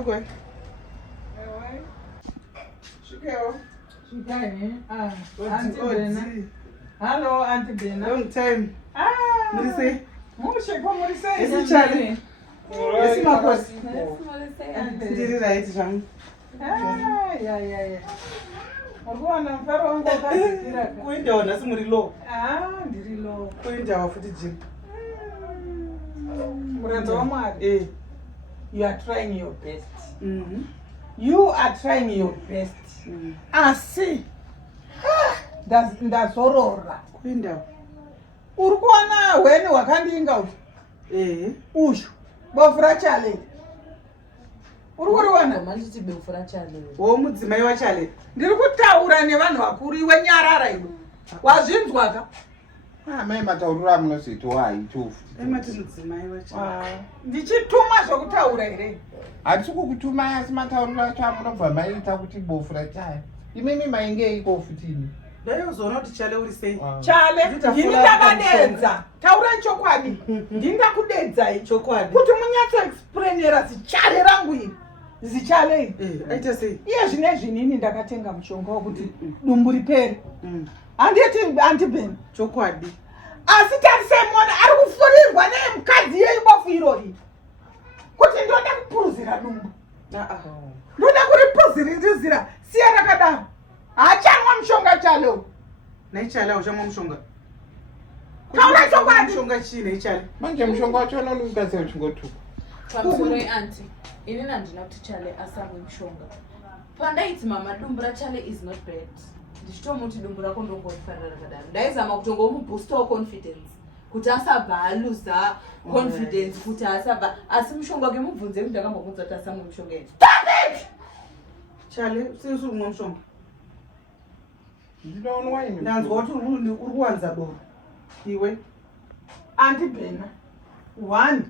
Okay. Shikeo. Shikani. Auntie Bena. Hello, Auntie Bena. Long time. Murise. Musheko murise. Esi chale. Esi makosi. Ndiri right zvangu. Ya. Urikuwana mfaro wangu wakazikira ka. Kuindawo nhasi muri low. Ndiri low. Kuindawo futi gym. Murendo waMwari. You are trying your best. You are trying your best. Asi. Ndazorora. Kuindawo. Urikuwana hweni hwakandinga ushu. Bofu rachale. Urikuriwana? Manditi bofu rachale. Mudzimai wachale. Ndiri kutaura nevanhu vakuru, iwe nyarara iwe. Wazvinzwa ka? Mai mataurira munozvito haitofu. Mati mudzimai wachale. Ndichituma zvokutaura here? Hatisi kukutuma asi matauriro acho amunobva maita kuti bofu rachale. Imimi mainge iko futini. Ndaizoona kuti chale uri sei? Chale, ndini ndakadedza. Taurai chokwadi. Ndindakudedzai chokwadi. Kuti munyatso explainera zichale rangu iri. Zichale iri. Aita sei? Iye zvinezvi nini ndakatenga mushonga wokuti dumbu ripere. Handiti Auntie Bena. Chokwadi. Asi tarisemona ari kufurirwa nemukadzi yeibofu irori. Kuti ndoda kupuruzira dumbu. Ndoda kuripuzirizira. Siya rakadaro. Hachamwa mushonga chale. Naichale uchamwa mushonga. Taura chokwadi. Mushonga chii naichale? Manje mushonga wacho unolunga sei uchingotuka. Pamusoro auntie, ini handina kuti chale asamwe mushonga. Pandaiti mama dumbu rachale is not bad. Ndichitomuti dumbu rako ndongorifarira rakadaro. Ndaizama kutongomuboostawo confidence. Kuti asabva aluza confidence kuti asabva. Asi mushonga wake mubvunze kuti ndakambobvunza kuti asamwe mushonga ere. Stop it! Chale, sisi kumwa mushonga. Ndinoona waini. Ndanzwa kuti uri kuwanza doro. Iwe? Auntie Bena. 1.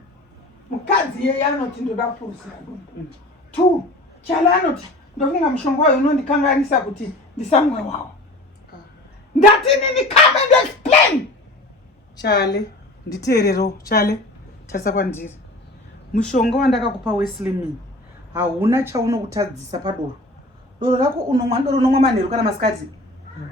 Mukadzi yeye anoti ndoda kupurusira dumbu. 2. Chale anoti ndofunga mushonga wayo unondikanganisa kuti ndisamwe wawo. Ndati nini come and explain. Chale, nditeerero. Chale, tasa kwandiri. Mushonga wandakakupa weSlimming hauna chaunokutadzisa padoro. Doro rako unomwa doro unomwa manheru kana masikati.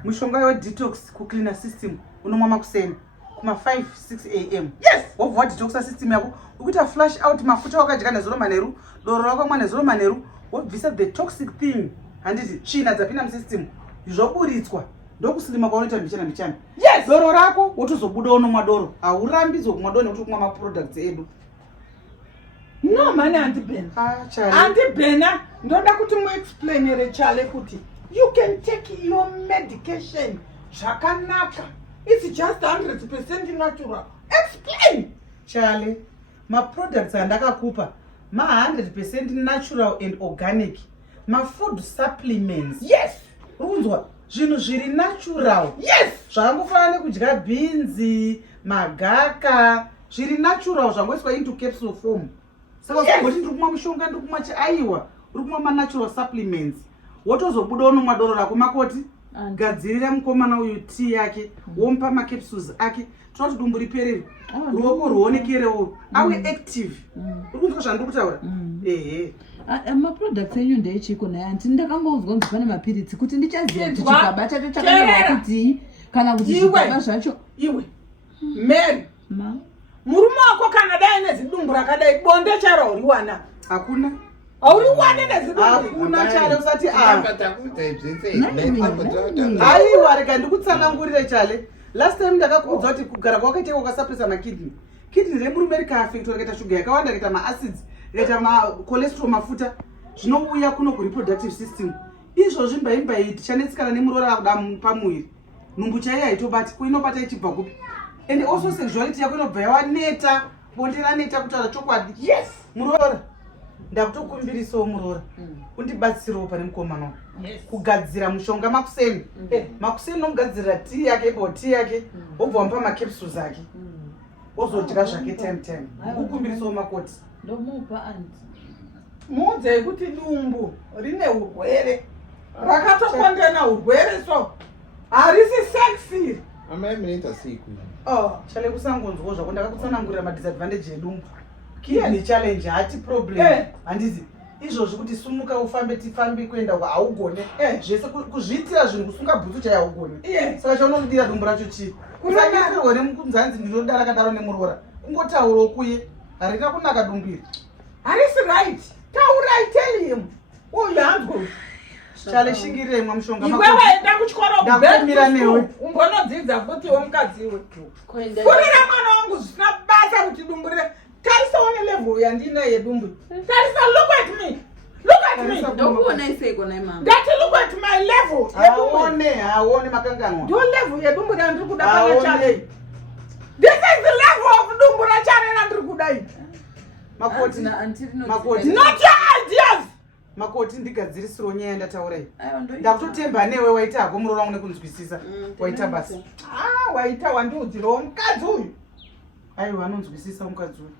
Mushonga wedetox kucleaner system unomwa makuseni kuma 5-6 am. Yes! Wobva wadetoxa system yako ukuita flush out mafuta wakadya nezuro manheru. Doro rako mwa nezuro manheru wobvisa the toxic thing. Handiti tsvina dzapinda musystem zvoburitswa ndokusilima kwaunoita mbichana. Yes! Doro rako wotozobuda unomwa doro. Haurambidzwe kumwa doro nekuti kumwa maproducts edu. No mani Auntie Bena. Chale. Auntie Bena, ndoda kuti muexplainere Chale kuti you can take your medication zvakanaka. It's just 100% natural. Explain. Chale, products andakakupa ma 100% natural and organic. Ma food supplements. Yes. Unzwa, zvinhu zviri natural. Yes. Zvangofanira kudya beans, magaka, zviri natural zvangoiswa into capsule form. Saka ukangoti ndiri kumwa mushonga ndiri kumwa chiaiwa, uri kumwa ma natural supplements. Wotozobuda unomwa doro rako makoti, gadzirira mukomana uyu tea yake, womupa ma capsules ake, tinoti dumbu riperere. Ruoko rwuonekerewo, awe active. Uri kunzwa zvandiri kutaura? Ehe. Maproducts enyu ndechiko naye anti ndakambonzwa kuti pane mapiritsi kuti ndichaziva kuti chikabata chakanyorwa kuti kana kuti chikaba zvacho. Iwe Mary, murume wako kana dai nezidumbu rakadai bonde charo uriwana? Hakuna. Auriwane nezidumbu? Hakuna Chale usati Aiwa rega ndikutsanangurire Chale. Last time ndakakuudza kuti kugara kwakaita kwakasapresa makidney. Kidney remurume rikaafectwa rikaita shuga yakawanda rikaita maacids rikaita macholesterol mafuta zvinouya kuno kureproductive system. Izvozvi mbaimbai tichanetsikana nemurora kuda pamuviri. Nhumbu chaiyo haitobati kuinobata ichibva kupi. And also sexuality yako inobva yawaneta bonde raneta kutaura chokwadi. Yes. Murora ndakutokumbirisawo murora undibatsirewo pane mukomana wako kugadzira mushonga makuseni. Makuseni nomugadzirira tea yake tea yake wobva wamupa macapsules ake wozodya zvake time. Kukumbirisawo makoti. Ndomupa anti. Muudze kuti dumbu rine urwere rakatokondena urwere so harisi sexy. Amai munoita siku. Chale kusangonzwa zvako ndakakutsanangurira madisadvantage edumbu. Kidney challenge hati problem. Handiti izvozvi kuti sumuka ufambe tifambi kuenda uko haugone zvese kuzviitira zvinhu kusunga bhutsu chai haugone saka chaunodira dumbu racho chii usadirwe nemukunzanzi ndinodara kadaro nemurora kungotauro kuye harina kunaka dumbiri harisi right taurai tell him uyu hanzwe chale shingirei mwamushonga iwewe enda kuchikoro ndakumira newe umbonodzidza futiwo mukadziwe furira mwana wangu zvisina basa kuti dumbu rire tarisawo nelevel yandine yedumbu tarisa look at me ndokuona iseko nai mama ndati look at my level haone makanganwa ndo level yedumbu randiri kuda pana chale this is the level of dumbu rachane randiri kuda ii makoti not your ideas makoti ndigadzirisiro nyaya ndataurai ndakutotemba newe waita hako muroora wangu nekunzwisisa waita basi waita wandiudzirawo mukadzi uyu aiwa anonzwisisa mukadzi uyu